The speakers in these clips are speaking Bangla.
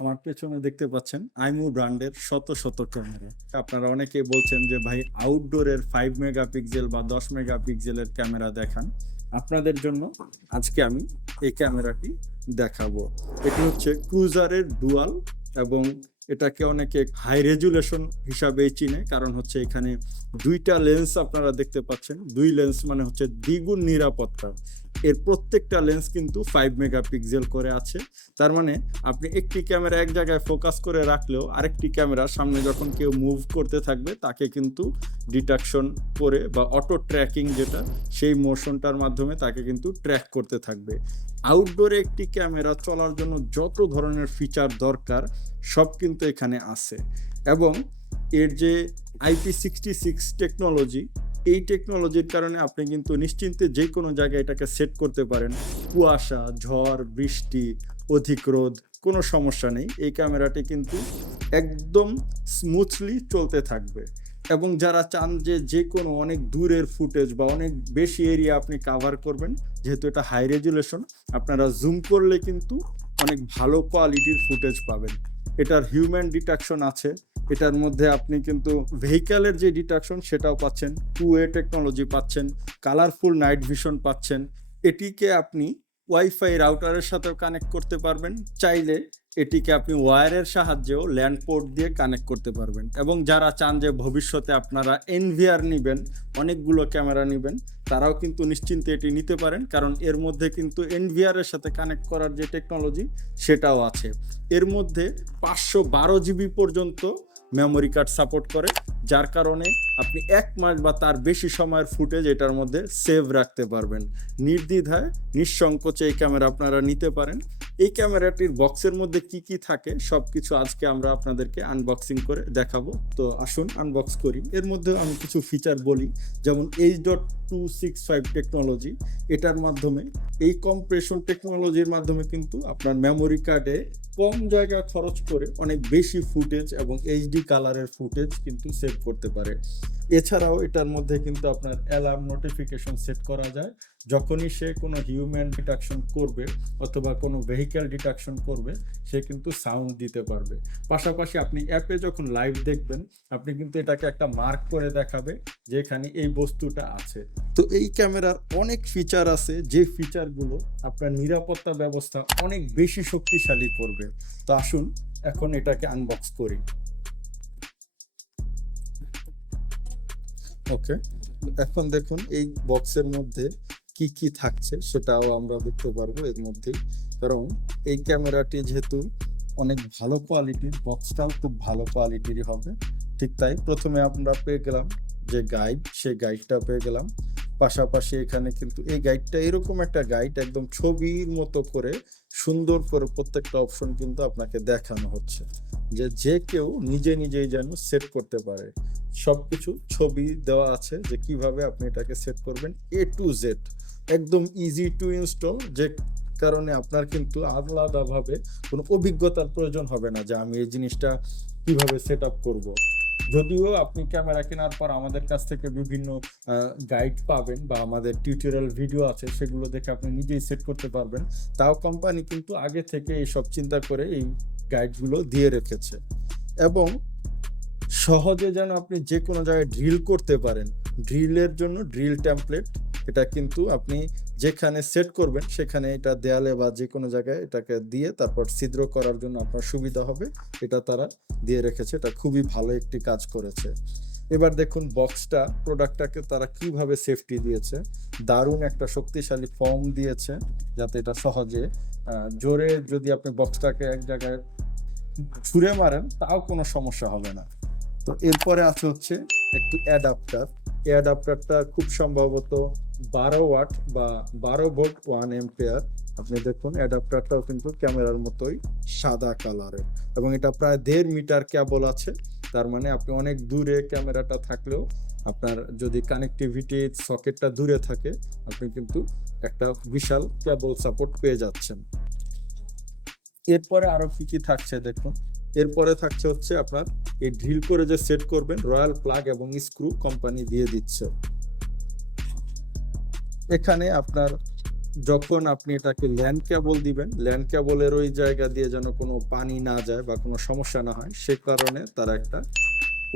আমার পেছনে দেখতে পাচ্ছেন আইমু ব্র্যান্ডের শত শত ক্যামেরা। আপনারা অনেকেই বলছেন যে ভাই আউটডোরের 5 মেগাপিক্সেল বা 10 মেগাপিক্সেলের ক্যামেরা দেখান। আপনাদের জন্য আজকে আমি এই ক্যামেরাটি দেখাবো। এটি হচ্ছে ক্রুজারের ডুয়াল এবং এটাকে অনেকে হাই রেজুলেশন হিসাবেই চিনে, কারণ হচ্ছে এখানে দুইটা লেন্স আপনারা দেখতে পাচ্ছেন। দুই লেন্স মানে হচ্ছে দ্বিগুণ নিরাপত্তা। এর প্রত্যেকটা লেন্স কিন্তু 5 মেগাপিক্সেল করে আছে। তার মানে আপনি একটি ক্যামেরা এক জায়গায় ফোকাস করে রাখলেও আরেকটি ক্যামেরা সামনে যখন কেউ মুভ করতে থাকবে তাকে কিন্তু ডিটেকশন করে বা অটো ট্র্যাকিং যেটা, সেই মোশনটার মাধ্যমে তাকে কিন্তু ট্র্যাক করতে থাকবে। আউটডোরে একটি ক্যামেরা চলার জন্য যত ধরনের ফিচার দরকার সব কিন্তু এখানে আছে। এবং এর যে IP66 টেকনোলজি, এই টেকনোলজির কারণে আপনি কিন্তু নিশ্চিন্তে যে কোনো জায়গায় এটাকে সেট করতে পারেন। কুয়াশা, ঝড়, বৃষ্টি, অধিক রোদ, কোনো সমস্যা নেই। এই ক্যামেরাটি কিন্তু একদম স্মুথলি চলতে থাকবে। এবং যারা চান যে যে কোনো অনেক দূরের ফুটেজ বা অনেক বেশি এরিয়া আপনি কাভার করবেন, যেহেতু এটা হাই রেজুলেশন, আপনারা জুম করলে কিন্তু অনেক ভালো কোয়ালিটির ফুটেজ পাবেন। এটার হিউম্যান ডিটেকশন আছে। এটার মধ্যে আপনি কিন্তু ভেহিক্যালের যে ডিটেকশন সেটাও পাচ্ছেন, 2A টেকনোলজি পাচ্ছেন, কালারফুল নাইট ভিশন পাচ্ছেন। এটিকে আপনি ওয়াইফাই রাউটারের সাথেও কানেক্ট করতে পারবেন। চাইলে এটিকে আপনি ওয়্যারের সাহায্যেও ল্যান্ড পোর্ট দিয়ে কানেক্ট করতে পারবেন। এবং যারা চান যে ভবিষ্যতে আপনারা এনভিআর নেবেন, অনেকগুলো ক্যামেরা নেবেন, তারাও কিন্তু নিশ্চিন্তে এটি নিতে পারেন, কারণ এর মধ্যে কিন্তু এনভিআরের সাথে কানেক্ট করার যে টেকনোলজি সেটাও আছে। এর মধ্যে 512 GB পর্যন্ত মেমোরি কার্ড সাপোর্ট করে, যার কারণে আপনি 1 মাস বা তার বেশি সময়ের ফুটেজ এটার মধ্যে সেভ রাখতে পারবেন। নির্দ্বিধায় নিঃসংকোচে এই ক্যামেরা আপনারা নিতে পারেন। এই ক্যামেরাটির বক্সের মধ্যে কি কি থাকে সব কিছু আজকে আমরা আপনাদেরকে আনবক্সিং করে দেখাবো। তো আসুন আনবক্স করি। এর মধ্যে আমি কিছু ফিচার বলি, যেমন H.265 টেকনোলজি। এটার মাধ্যমে, এই কম্প্রেশন টেকনোলজির মাধ্যমে কিন্তু আপনার মেমোরি কার্ডে কম জায়গা খরচ করে অনেক বেশি ফুটেজ এবং এইচডি কালারের ফুটেজ কিন্তু সেভ করতে পারে। এছাড়াও এটার মধ্যে কিন্তু আপনার অ্যালার্ম নোটিফিকেশন সেট করা যায়। যখনই সে কোনো হিউম্যান ডিটেকশন করবে অথবা কোনো ভেহিক্যাল ডিটেকশন করবে, সে কিন্তু সাউন্ড দিতে পারবে। পাশাপাশি আপনি অ্যাপে যখন লাইভ দেখবেন, আপনি কিন্তু এটাকে একটা মার্ক করে দেখাবে যে এখানে এই বস্তুটা আছে। তো এই ক্যামেরার অনেক ফিচার আছে, যে ফিচারগুলো আপনার নিরাপত্তা ব্যবস্থা অনেক বেশি শক্তিশালী করবে। তো আসুন এখন এটাকে আনবক্স করি। ওকে, এখন দেখুন এই বক্সের মধ্যে কি কি থাকছে সেটাও আমরা দেখতে পারবো এর মধ্যেই। কারণ এই ক্যামেরাটি যেহেতু অনেক ভালো কোয়ালিটির, বক্সটাও খুব ভালো কোয়ালিটিরই হবে। ঠিক তাই, প্রথমে আমরা পেয়ে গেলাম যে গাইড, সেই গাইডটা পেয়ে গেলাম। পাশাপাশি এখানে কিন্তু এই গাইডটা এরকম একটা গাইড, একদম ছবির মতো করে সুন্দর করে প্রত্যেকটা অপশন কিন্তু আপনাকে দেখানো হচ্ছে, যে যে কেউ নিজে নিজেই যেন সেট করতে পারে। সবকিছু ছবি দেওয়া আছে যে কিভাবে আপনি এটাকে সেট করবেন, A to Z, একদম ইজি টু ইনস্টল। যে কারণে আপনার কিন্তু আলাদাভাবে কোনো অভিজ্ঞতার প্রয়োজন হবে না যে আমি এই জিনিসটা কিভাবে সেট আপ করবো। যদিও আপনি ক্যামেরা কেনার পর আমাদের কাছ থেকে বিভিন্ন গাইড পাবেন বা আমাদের টিউটোরিয়াল ভিডিও আছে, সেগুলো দেখে আপনি নিজেই সেট করতে পারবেন। তাও কোম্পানি কিন্তু আগে থেকে এইসব চিন্তা করে এই গাইডগুলো দিয়ে রেখেছে। এবং সহজে যেন আপনি যে কোনো জায়গায় ড্রিল করতে পারেন, ড্রিলের জন্য ড্রিল টেমপ্লেট, এটা কিন্তু আপনি যেখানে সেট করবেন সেখানে এটা দেয়ালে বা যে কোনো জায়গায় এটাকে দিয়ে তারপর ছিদ্র করার জন্য আপনার সুবিধা হবে, এটা তারা দিয়ে রেখেছে। এটা খুবই ভালো একটি কাজ করেছে। এবার দেখুন বক্সটা, প্রোডাক্টটাকে তারা কিভাবে সেফটি দিয়েছে। দারুণ একটা শক্তিশালী ফর্ম দিয়েছে, যাতে এটা সহজে জোরে যদি আপনি বক্সটাকে এক জায়গায় ছুঁড়ে মারেন তাও কোনো সমস্যা হবে না। তো এরপরে আছে হচ্ছে একটু অ্যাডাপ্টার। এই অ্যাডাপ্টারটা খুব সম্ভবত 12 ওয়াট বা 12 ভোল্ট 1 অ্যাম্পিয়ার। আপনি দেখুন অ্যাডাপ্টারটাও কিন্তু ক্যামেরার মতোই সাদা কালারের, এবং এটা প্রায় 1.5 মিটার কেবল আছে। তার মানে আপনি অনেক দূরে ক্যামেরাটা থাকলেও আপনার যদি কানেক্টিভিটি সকেটটা দূরে থাকে, আপনি কিন্তু একটা বিশাল কেবল সাপোর্ট পেয়ে যাচ্ছেন। এরপরে আরো কি কি থাকছে দেখুন। এরপরে থাকছে হচ্ছে আপনার এই ড্রিল করে যে সেট করবেন, রয়্যাল প্লাগ এবং স্ক্রু কোম্পানি দিয়ে দিচ্ছে। এখানে আপনার যখন আপনি এটাকে ল্যান্ড কেবল দিবেন, ল্যান্ড কেবলের ওই জায়গা দিয়ে যেন কোনো পানি না যায় বা কোনো সমস্যা না হয়, সে কারণে তারা একটা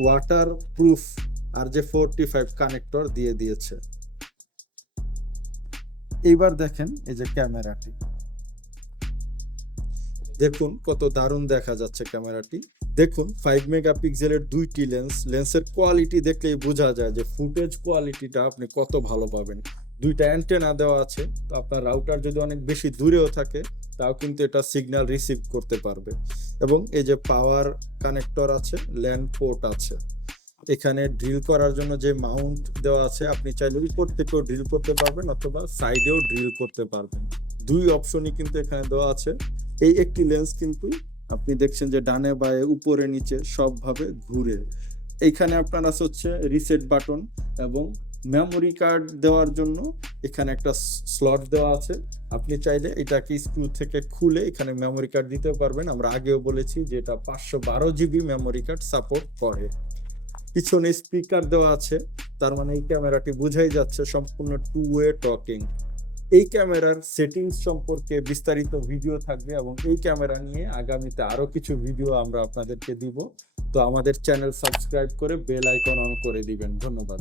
ওয়াটার প্রুফ RJ45 কানেক্টর দিয়ে দিয়েছে। এইবার দেখেন এই যে ক্যামেরাটি, দেখুন কত দারুণ দেখা যাচ্ছে ক্যামেরাটি। দেখুন 5 মেগাপিক্সেলের দুইটি লেন্সের কোয়ালিটি দেখলেই বোঝা যায় যে ফুটেজ কোয়ালিটিটা আপনি কত ভালো পাবেন। দুইটা অ্যান্টেনা দেওয়া আছে, তো আপনার রাউটার যদি অনেক বেশি দূরেও থাকে তাও কিন্তু এটা সিগন্যাল রিসিভ করতে পারবে। এবং এই যে পাওয়ার কানেক্টর আছে, ল্যান্ড পোর্ট আছে, এখানে ড্রিল করার জন্য যে মাউন্ট দেওয়া আছে, আপনি চাইলে উপর থেকেও ড্রিল করতে পারবেন অথবা সাইডেও ড্রিল করতে পারবেন। দুই অপশনই কিন্তু এখানে দেওয়া আছে। এই একটি লেন্স কিন্তু আপনি দেখছেন যে ডানে বায়ে উপরে নিচে সবভাবে ঘুরে। এইখানে আপনার আছে হচ্ছে রিসেট বাটন এবং মেমোরি কার্ড দেওয়ার জন্য এখানে একটা স্লট দেওয়া আছে। আপনি চাইলে এটাকে স্ক্রু থেকে খুলে এখানে মেমোরি কার্ড দিতে পারবেন। আমরা আগেও বলেছি যে এটা 512 জিবি মেমোরি কার্ড সাপোর্ট করে। পিছনে স্পিকার দেওয়া আছে, তার মানে এই ক্যামেরাটি বোঝাই যাচ্ছে সম্পূর্ণ টু ওয়ে টকিং। এই ক্যামেরার সেটিংস সম্পর্কে বিস্তারিত ভিডিও থাকবে এবং এই ক্যামেরা নিয়ে আগামীতে আরো কিছু ভিডিও আমরা আপনাদেরকে দিব। তো আমাদের চ্যানেল সাবস্ক্রাইব করে বেল আইকন অন করে দিবেন। ধন্যবাদ।